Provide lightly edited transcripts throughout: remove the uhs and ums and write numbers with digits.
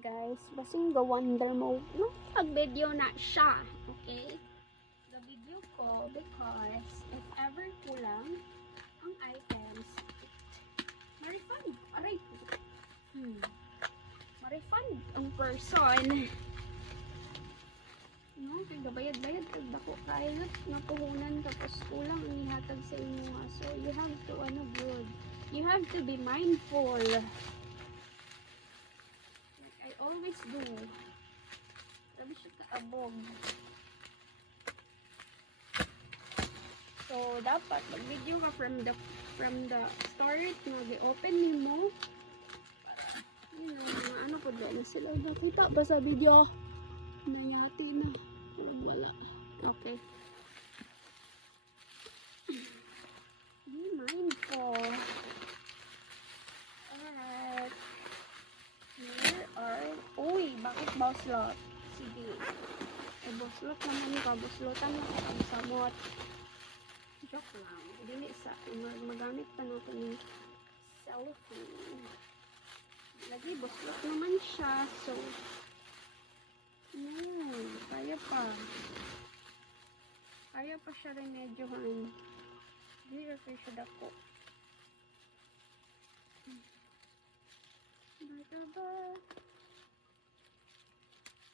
guys, basing ga-wonder mo, no? Pag-video na siya, okay? Ga-video ko because if ever kulang ang items, ma-refund. Aray! Ma-refund ang person. No? Gabayad-bayad kag dako kayo na puhunan tapos kulang ang ihatag sa inyo nga. So, you have to, good. You have to be mindful. I always do. Sabi siya kaabog. So, dapat mag-video ka from the start na gi-open mo para, mga ano po na sila. Nakita ba sa video? Nayati na. Wala. Okay. Be mindful. Alright. Here are... Uy, bakit boslot? Sige. Boslot naman ka. Boslotan na ka. Samot. Joke lang. Dili sa... Magamit pa natin yung cellphone. Lagi, boslot naman siya. So... kaya pa. Kaya pa siya remedyohan. Hindi kasi siya dako. Ba?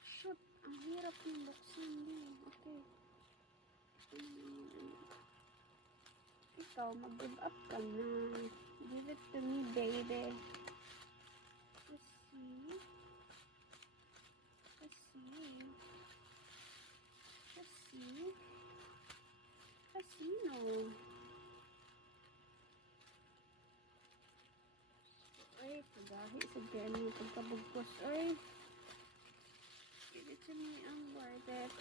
Shoot! Ang hirap yung buksan din. Okay. Ikaw, mag-give up ka na. Give it to me, baby. Let's see. Casino. Ay, pagahi sa ganyan yung pagkabugkos. Ay, give it to me, ang worth it.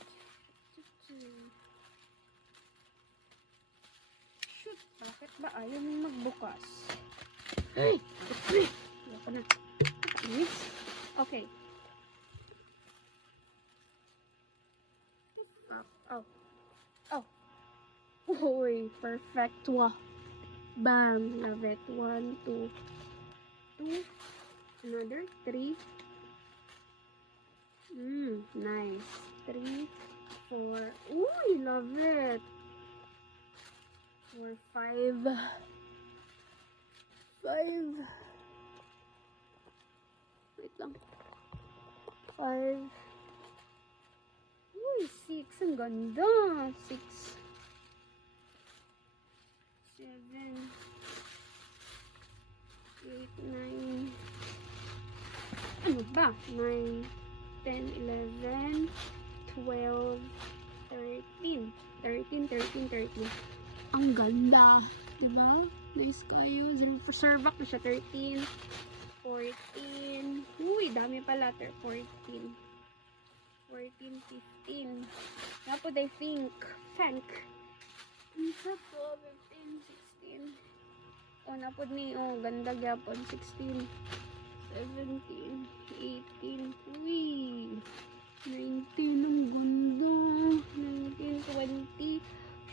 Shoot, bakit ba ayaw mong magbukas? Ay, ayoko na. Okay. Uy, perfect. Wow. Bang. Love it. 1, 2, 2. Another 3. Nice. 3, 4. Uy, love it. 4, 5. 5. Wait lang. 5. Uy, 6. Ang ganda. 6. 7, 8, 9, ano ba? 9, 10, 11, 12, 13. 13. Ang ganda. Diba? Nice kayo. Reserve na siya. 13, 14. Uy, dami pala. 14, 15. Napod I think. Thank. Isa po, 15, 16. O, napod ni, ganda gyapon. 16, 17, 18. Uy! 19, ang ganda. 19, 20.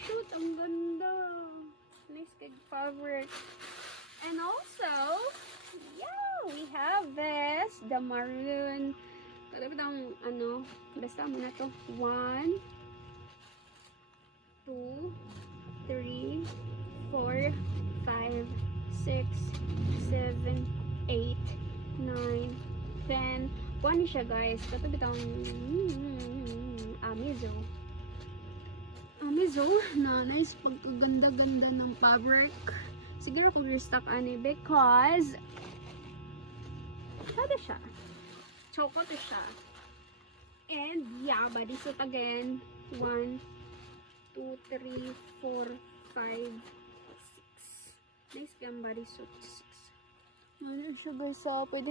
Shoot, ang ganda. Nice keg fabric. And also, yeah, we have this. The maroon. Kalabit ang, basta mo na to. 1, 2, 3, 4, 5, 6, 7, 8, 9, 10. Kuha siya guys. Kato bitang Amizo. Na nice pagkaganda-ganda ng fabric. Siguro kung restock ani because ano siya? Choco to siya. And yeah, bodysuit again. 1, 2, 3, 4, 5, 6. Nice kayang bodysuit. 6. Ano siya guys, pwede